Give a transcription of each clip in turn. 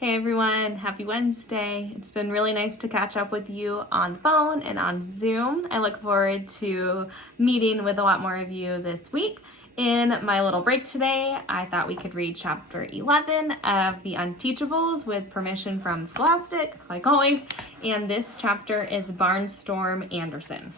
Hey everyone, happy Wednesday. It's been really nice to catch up with you on the phone and on Zoom. I look forward to meeting with a lot more of you this week. In my little break today, I thought we could read chapter 11 of the Unteachables with permission from Scholastic, like always, and this chapter is Barnstorm Anderson.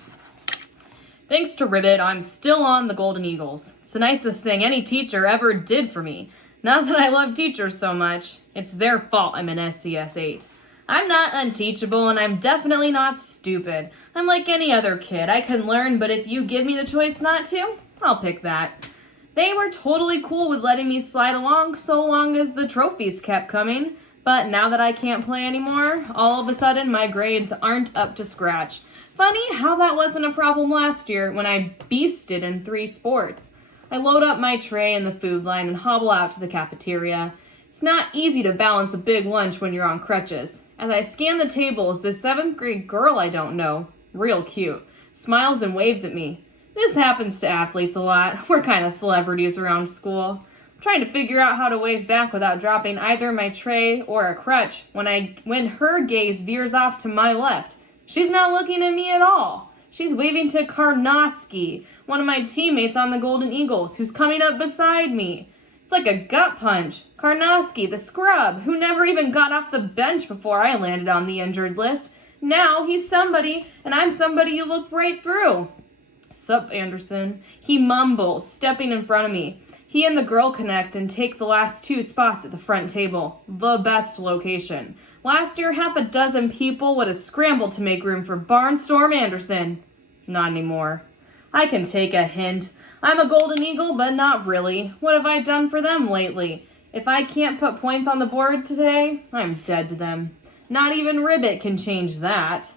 Thanks to Ribbit, I'm still on the Golden Eagles. It's the nicest thing any teacher ever did for me. Not that I love teachers so much. It's their fault I'm an SCS 8. I'm not unteachable, and I'm definitely not stupid. I'm like any other kid. I can learn, but if you give me the choice not to, I'll pick that. They were totally cool with letting me slide along so long as the trophies kept coming. But now that I can't play anymore, all of a sudden my grades aren't up to scratch. Funny how that wasn't a problem last year when I beasted in 3 sports. I load up my tray in the food line and hobble out to the cafeteria. It's not easy to balance a big lunch when you're on crutches. As I scan the tables, this 7th grade girl I don't know, real cute, smiles and waves at me. This happens to athletes a lot. We're kind of celebrities around school. I'm trying to figure out how to wave back without dropping either my tray or a crutch when her gaze veers off to my left. She's not looking at me at all. She's waving to Karnoski, one of my teammates on the Golden Eagles, who's coming up beside me. It's like a gut punch. Karnoski, the scrub, who never even got off the bench before I landed on the injured list. Now he's somebody, and I'm somebody you look right through. Sup, Anderson? He mumbles, stepping in front of me. He and the girl connect and take the last 2 spots at the front table. The best location. Last year, half a dozen people would have scrambled to make room for Barnstorm Anderson. Not anymore. I can take a hint. I'm a Golden Eagle, but not really. What have I done for them lately? If I can't put points on the board today, I'm dead to them. Not even Ribbit can change that.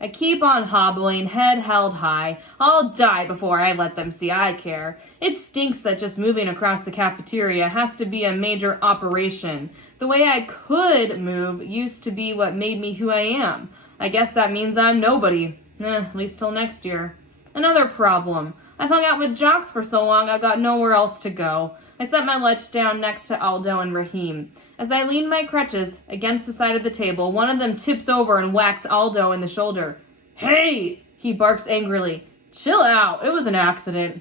I keep on hobbling, head held high. I'll die before I let them see I care. It stinks that just moving across the cafeteria has to be a major operation. The way I could move used to be what made me who I am. I guess that means I'm nobody. At least till next year. Another problem. I've hung out with jocks for so long I've got nowhere else to go. I set my lunch down next to Aldo and Raheem. As I lean my crutches against the side of the table, one of them tips over and whacks Aldo in the shoulder. Hey! He barks angrily. Chill out. It was an accident.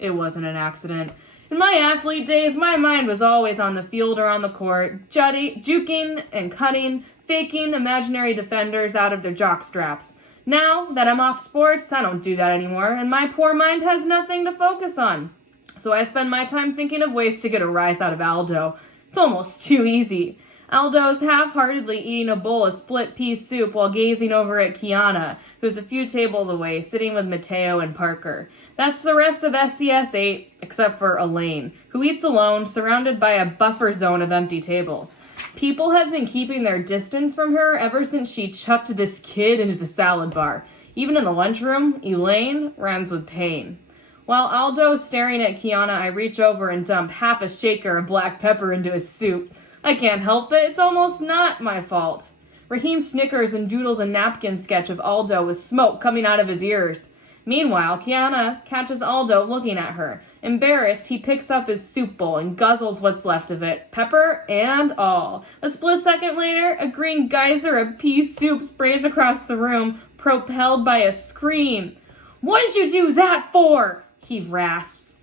It wasn't an accident. In my athlete days, my mind was always on the field or on the court, juking and cutting, faking imaginary defenders out of their jock straps. Now that I'm off sports, I don't do that anymore, and my poor mind has nothing to focus on. So I spend my time thinking of ways to get a rise out of Aldo. It's almost too easy. Aldo's half-heartedly eating a bowl of split-pea soup while gazing over at Kiana, who's a few tables away, sitting with Mateo and Parker. That's the rest of SCS 8, except for Elaine, who eats alone, surrounded by a buffer zone of empty tables. People have been keeping their distance from her ever since she chucked this kid into the salad bar. Even in the lunchroom, Elaine rhymes with pain. While Aldo's staring at Kiana, I reach over and dump half a shaker of black pepper into his soup. I can't help it. It's almost not my fault. Raheem snickers and doodles a napkin sketch of Aldo with smoke coming out of his ears. Meanwhile, Kiana catches Aldo looking at her. Embarrassed, he picks up his soup bowl and guzzles what's left of it, pepper and all. A split second later, a green geyser of pea soup sprays across the room, propelled by a scream. What did you do that for? He rasps.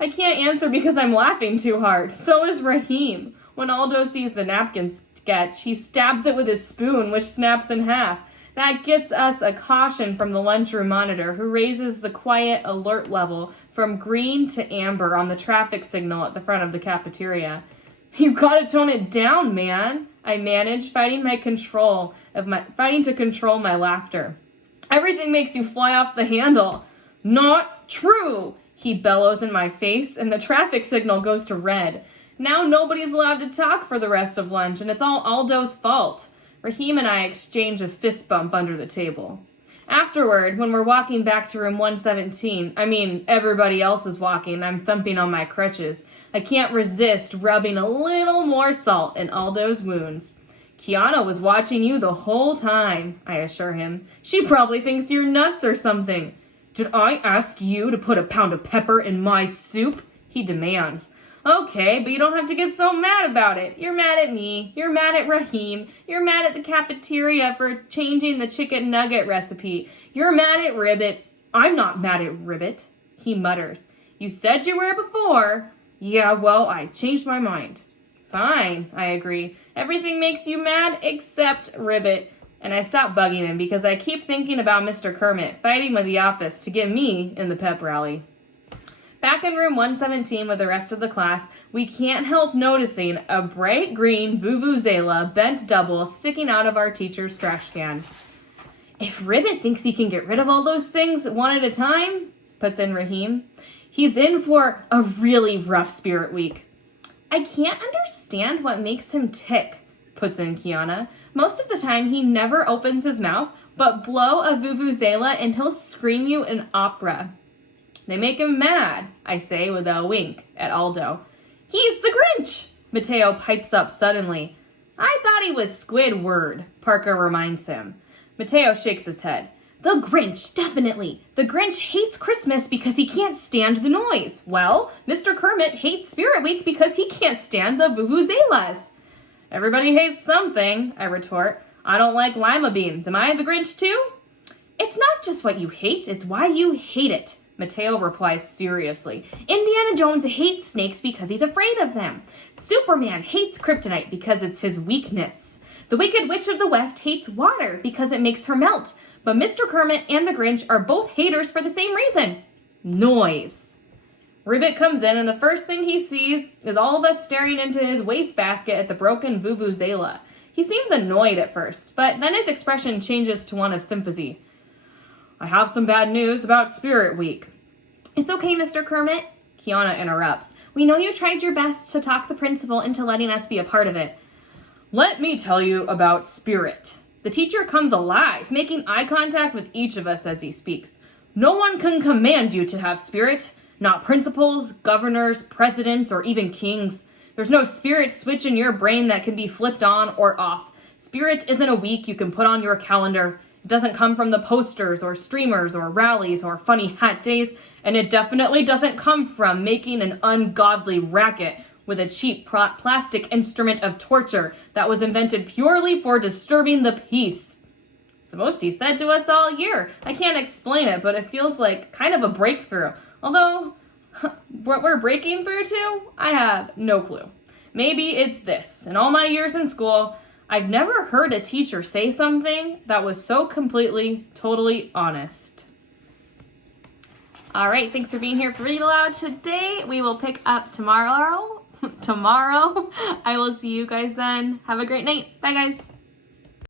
I can't answer because I'm laughing too hard. So is Raheem. When Aldo sees the napkin sketch, he stabs it with his spoon, which snaps in half. That gets us a caution from the lunchroom monitor, who raises the quiet alert level from green to amber on the traffic signal at the front of the cafeteria. You've got to tone it down, man, I manage, fighting to control my laughter. Everything makes you fly off the handle. Not true, he bellows in my face, and the traffic signal goes to red. Now nobody's allowed to talk for the rest of lunch, and it's all Aldo's fault. Raheem and I exchange a fist bump under the table. Afterward, when we're walking back to room 117, everybody else is walking, I'm thumping on my crutches. I can't resist rubbing a little more salt in Aldo's wounds. Kiana was watching you the whole time, I assure him. She probably thinks you're nuts or something. Did I ask you to put a pound of pepper in my soup? He demands. Okay, but you don't have to get so mad about it. You're mad at me. You're mad at Raheem. You're mad at the cafeteria for changing the chicken nugget recipe. You're mad at Ribbit. I'm not mad at Ribbit, he mutters. You said you were before. Yeah, well, I changed my mind. Fine, I agree. Everything makes you mad except Ribbit. And I stop bugging him because I keep thinking about Mr. Kermit fighting with the office to get me in the pep rally. Back in room 117 with the rest of the class, we can't help noticing a bright green vuvuzela bent double sticking out of our teacher's trash can. If Ribbit thinks he can get rid of all those things one at a time, puts in Raheem, he's in for a really rough spirit week. I can't understand what makes him tick, puts in Kiana. Most of the time he never opens his mouth, but blow a vuvuzela and he'll scream you an opera. They make him mad, I say with a wink at Aldo. He's the Grinch, Mateo pipes up suddenly. I thought he was Squidward, Parker reminds him. Mateo shakes his head. The Grinch, definitely. The Grinch hates Christmas because he can't stand the noise. Well, Mr. Kermit hates Spirit Week because he can't stand the vuvuzelas. Everybody hates something, I retort. I don't like lima beans. Am I the Grinch too? It's not just what you hate, it's why you hate it, Mateo replies seriously. Indiana Jones hates snakes because he's afraid of them. Superman hates kryptonite because it's his weakness. The Wicked Witch of the West hates water because it makes her melt. But Mr. Kermit and the Grinch are both haters for the same reason. Noise. Ribbit comes in and the first thing he sees is all of us staring into his wastebasket at the broken vuvuzela. He seems annoyed at first, but then his expression changes to one of sympathy. I have some bad news about Spirit Week. It's okay, Mr. Kermit, Kiana interrupts. We know you tried your best to talk the principal into letting us be a part of it. Let me tell you about Spirit. The teacher comes alive, making eye contact with each of us as he speaks. No one can command you to have spirit. Not principals, governors, presidents, or even kings. There's no spirit switch in your brain that can be flipped on or off. Spirit isn't a week you can put on your calendar. It doesn't come from the posters or streamers or rallies or funny hat days, and it definitely doesn't come from making an ungodly racket with a cheap plastic instrument of torture that was invented purely for disturbing the peace. It's the most he said to us all year. I can't explain it, but it feels like kind of a breakthrough. Although, what we're breaking through to, I have no clue. Maybe it's this. In all my years in school, I've never heard a teacher say something that was so completely, totally honest. All right, thanks for being here for Read Aloud today. We will pick up tomorrow. I will see you guys then. Have a great night. Bye, guys.